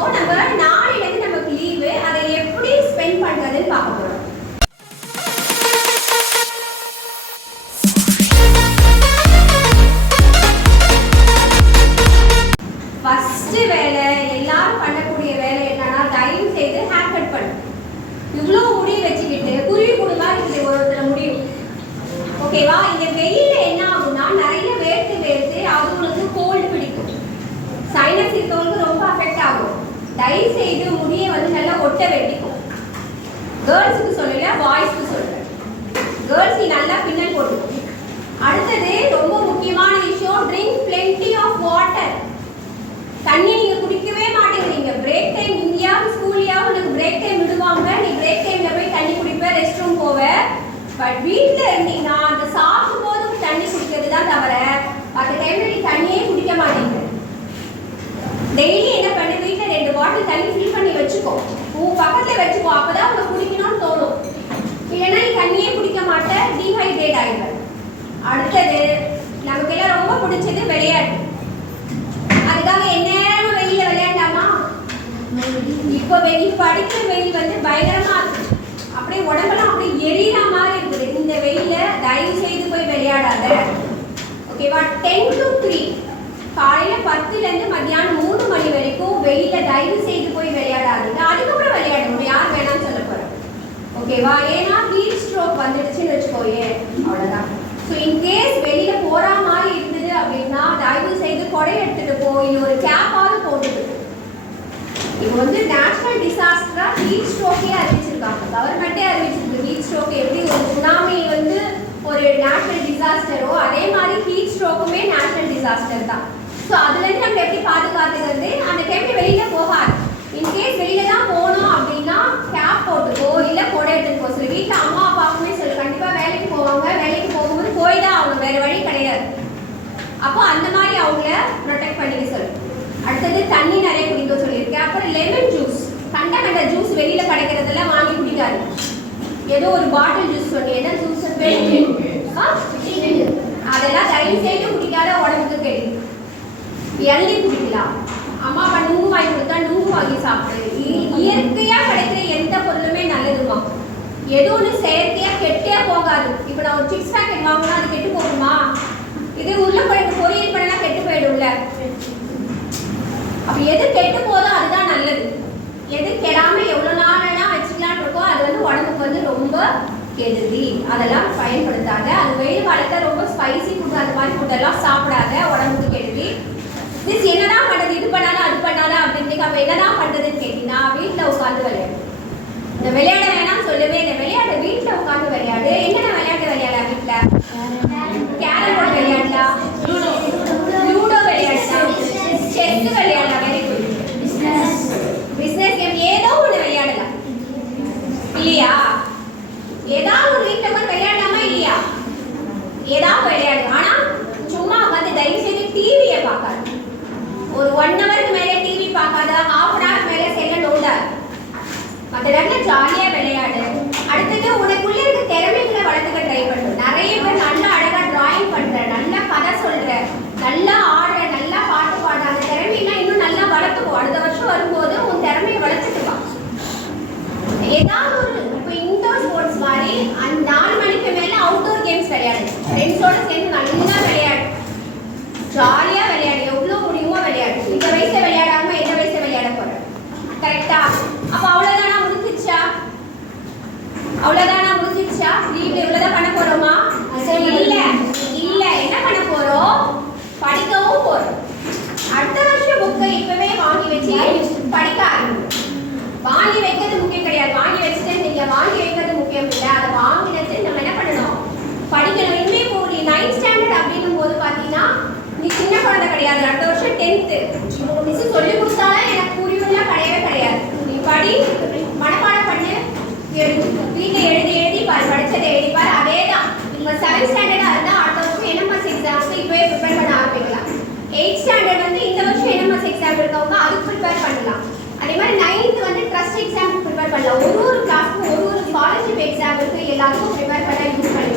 So நம்ம நாளையிலேருந்து நமக்கு லீவு அதை எப்படி ஸ்பெண்ட் பண்ணுறதுன்னு பார்க்க போகிறோம் ஃபர்ஸ்ட் வேலை எல்லாரும் பண்ணக்கூடிய வேலை என்னன்னா தயவு செய்து ஹேர் கட் பண்ணு. இவ்வளோ முடி வச்சுக்கிட்டு குருவி குடு இருக்குது ஒரு ஒருத்தர் முடியும் ஓகேவா இந்த வெயில்ல என்ன ஆகும்னா நிறைய வேர்த்து வேர்த்து அவங்களுக்கு கோல்டு பிடிக்கும். சைனஸ் இருக்கவங்களுக்கு தயவு செய்து முடியை வந்து நல்லா ஒட்ட வெட்டிக்கும் கேர்ள்ஸுக்கு சொல்லல பாய்ஸ்க்கு சொல்றேன். கேர்ள்ஸ் நீ நல்லா பின்னல் போட்டுக்கும் அடுத்தது ரொம்ப முக்கியமான விஷயம் ட்ரிங்க் பிளென்டி ஆஃப் வாட்டர் தண்ணி நீங்க குடிக்கவே மாட்டேங்கிறீங்க. பிரேக் டைம் இந்தியா ஸ்கூல்லையா உனக்கு பிரேக் டைம் விடுவாங்க. நீ பிரேக் டைம்ல போய் தண்ணி குடிப்ப ரெஸ்ட் ரூம் போவ. பட் வீட்ல இருந்தீங்கன்னா அந்த சாப்பிடும் போது தண்ணி குடிக்கிறது தான் தவிர அந்த டைம்ல நீ தண்ணியே குடிக்க மாட்டேங்கிற. டெய்லி என்ன பண்ணு? பாட்டில் தண்ணி ஃபில் பண்ணி வச்சுக்கோ. உன் பக்கத்துல வச்சுக்கோ அப்பதான் உனக்கு குடிக்கணும்னு தோணும். இல்லைன்னா நீ தண்ணியே குடிக்க மாட்ட டீஹைட்ரேட் ஆயிடுவேன். அடுத்தது நமக்கு எல்லாம் ரொம்ப பிடிச்சது விளையாட்டு. அதுக்காக எந்நேரமும் வெளியில விளையாண்டாமா? இப்போ வெயில் இப்போ வெயில் வந்து பயங்கரமா இருக்கு. அப்படியே உடம்பெல்லாம் அப்படியே எரியற மாதிரி இருக்குது. இந்த வெயில தயவு செய்து போய் விளையாடாத. ஓகேவா டென் டு த்ரீ காலையில பத்துல இருந்து மத்தியானம் மூணு மணி வரைக்கும் வெயில் தயவு செய்து போய் விளையாடாதீங்க. அதுக்கப்புறம் விளையாடணும் யார் வேணாம்னு சொல்ல போறேன். ஓகேவா? ஏன்னா ஹீட் ஸ்ட்ரோக் வந்துடுச்சுன்னு வச்சுக்கோயே அவ்வளோதான் ஸோ இன்கேஸ் வெளியில போற மாதிரி இருந்தது அப்படின்னா தயவு செய்து கொடை எடுத்துட்டு போ. இல்லை ஒரு கேப்பாவது போட்டுட்டு இப்போ வந்து நேச்சுரல் டிசாஸ்டரா ஹீட் ஸ்ட்ரோக்கே அறிவிச்சிருக்காங்க. கவர்மெண்ட்டே அறிவிச்சிருக்கு ஹீட் ஸ்ட்ரோக் எப்படி ஒரு சுனாமி வந்து ஒரு நேச்சுரல் டிசாஸ்டரோ அதே மாதிரி ஹீட் ஸ்ட்ரோக்குமே நேச்சுரல் டிசாஸ்டர் தான். ஸோ அதுல நம்ம எப்படி பாதுகாத்துக்கிறது அந்த டைம்ல வெளியில போகாது இன்கேஸ் வெளியில தான் போகணும் அப்படின்னா கேப் போட்டுக்கோ இல்லை கொடை எடுத்துட்டு போ சொல்லி வீட்டில் அம்மா அப்பாவுக்குமே சொல்லு கண்டிப்பாக வேலைக்கு போவாங்க வேலைக்கு போகும்போது போய் தான் அவங்க வேற வழி கிடையாது அப்போ அந்த மாதிரி அவங்கள ப்ரொடெக்ட் பண்ணிக்க சொல்லு. அடுத்தது தண்ணி நிறைய குடிக்க சொல்லியிருக்கேன் அப்புறம் லெமன் ஜூஸ் கண்ட கண்ட ஜூஸ் வெளியில கிடைக்கிறதெல்லாம் வாங்கி குடிக்காது. ஏதோ ஒரு பாட்டில் ஜூஸ் என்ன ஜூஸ் அதெல்லாம் தயவு செய்து குடிக்காத உடம்புக்கு கெடுது இளநீ குடிக்கலாம். அம்மா அப்பா நுங்கு வாங்கி கொடுத்தா நுங்கு வாங்கி சாப்பிடு. இ- இயற்கையா கிடைக்கிற எந்த பொருளுமே நல்லதுமா எது ஒன்று செயற்கையா கெட்டே போகாது. இப்போ நான் ஒரு சிப்ஸ் பேக்கெட் வாங்கினா இது உருளைக்கிழங்கு பொரியல் பண்ணா கெட்டு போயிடும்ல. அப்ப எது கெட்டு போதோ அதுதான் நல்லது. எது கெடாம எவ்வளவு நாளெல்லாம் வேணா வச்சுக்கலாம்னு இருக்கோ அது வந்து உடம்புக்கு வந்து ரொம்ப கெடுதி. அதெல்லாம் பயன்படுத்தாத. அது வெயில் காலத்துல ரொம்ப ஸ்பைசி ஃபுட் அந்த மாதிரி ஃபுட் எல்லாம் சாப்பிடாத. உடம்புக்கு கெடுதி. மிஸ் என்னதான் பண்றது? இது பண்ணாலும் அது பண்ணாலும் அப்படின்னு அப்ப என்னதான் பண்றதுன்னு கேட்டீங்கன்னா வீட்டுல உட்காந்து விளையாடு. இந்த விளையாட வேணாம் சொல்லவே இல்லை. விளையாடு வீட்டுல உட்காந்து விளையாடு என்னென்ன விளையாட்டு விளையாட வீட்டுல கேரம் போர்டு விளையாடலாம் லூடோ விளையாடலாம் செஸ் விளையாடலாம் வெரி குட் பிசினஸ் கேம் ஏதோ ஒன்று விளையாடலாம் இல்லையா ஏதாவது ஒரு வீட்டில் உட்காந்து விளையாடலாமா இல்லையா ஏதாவது விளையாடு ஆனா சும்மா உட்காந்து தயவு செய்து டிவியை பார்க்காது ஒரு ஒன் ஹவருக்கு மேலே டிவி பார்க்காத ஹாஃப் அன் ஹவர் மேலே செல்ல நோண்டாது மற்ற நேரத்தில் ஜாலியாக விளையாடு. அடுத்தது உனக்குள்ளே இருக்க திறமைகளை வளர்த்துக்க ட்ரை பண்ணு. நிறைய பேர் நல்லா அழகாக டிராயிங் பண்ணுற நல்லா கதை சொல்கிற நல்லா ஆடுற நல்லா பாட்டு பாடுற அந்த திறமையெல்லாம் இன்னும் நல்லா வளர்த்துக்கோ அடுத்த வருஷம் வரும்போது உன் திறமையை வளர்த்துட்டு ஏதாவது ஒரு இப்போ இன்டோர் ஸ்போர்ட்ஸ் மாதிரி அந்த நாலு மணிக்கு மேலே அவுட்டோர் கேம்ஸ் விளையாடு. ஃப்ரெண்ட்ஸோட சேர்ந்து நல்லா விளையாடு. ஜாலி விளையாடு எவ்வளவு முடியுமோ விளையாடு இந்த வயசுல விளையாடாம எந்த வயசுல விளையாட போற கரெக்டா அப்ப அவ்வளவுதானா முடிஞ்சிருச்சா அவ்வளவுதானா முடிஞ்சிருச்சா? லீவ்ல இவ்வளவுதான் பண்ண போறோமா? இல்ல இல்ல. என்ன பண்ண போறோம்? படிக்கவும் போறோம். அடுத்த வருஷம் புக்கை இப்பவே வாங்கி வச்சு படிக்க ஆரம்பிக்கும் வாங்கி வைக்கிறது முக்கியம் கிடையாது. வாங்கி வச்சுட்டு நீங்க வாங்கி வைக்கிறது முக்கியம் இல்லை. அதை வாங்கினது நம்ம என்ன பண்ணணும்? படிக்கணும் இனிமே இப்போ நீ நைன்த் ஸ்டாண்டர்ட் அப்படின்னும் போது பார்த்தீங்கன்னா நீ சின்ன குழந்தை கிடையாது. அடுத்த வருஷம் டென்த்து மிஸ் சொல்லி கொடுத்தாலும் எனக்கு புரியும்லாம் கிடையவே கிடையாது. நீ படி மனப்பாடம் பண்ணு எழுது வீட்டில் எழுதி எழுதி பாரு படிச்சதை எழுதி பாரு அதே தான் இப்போ செவன்த் ஸ்டாண்டர்டாக இருந்தால் அடுத்த வருஷம் என்எம்எஸ் எக்ஸாம்ஸ்க்கு இப்போவே ப்ரிப்பேர் பண்ண ஆரம்பிக்கலாம் எயிட் ஸ்டாண்டர்ட் வந்து இந்த வருஷம் எக்ஸாம் இருக்கவங்க அதுக்கு ப்ரிப்பேர் பண்ணலாம். அதே மாதிரி நைன்த் வந்து ட்ரஸ்ட் எக்ஸாம் ப்ரிப்பேர் பண்ணலாம். ஒரு ஒரு கிளாஸ்க்கும் ஒரு ஒரு ஸ்காலர்ஷிப் எக்ஸாமுக்கு எல்லாத்துக்கும் ப்ரிப்பேர் பண்ண யூஸ் பண்ணலாம்.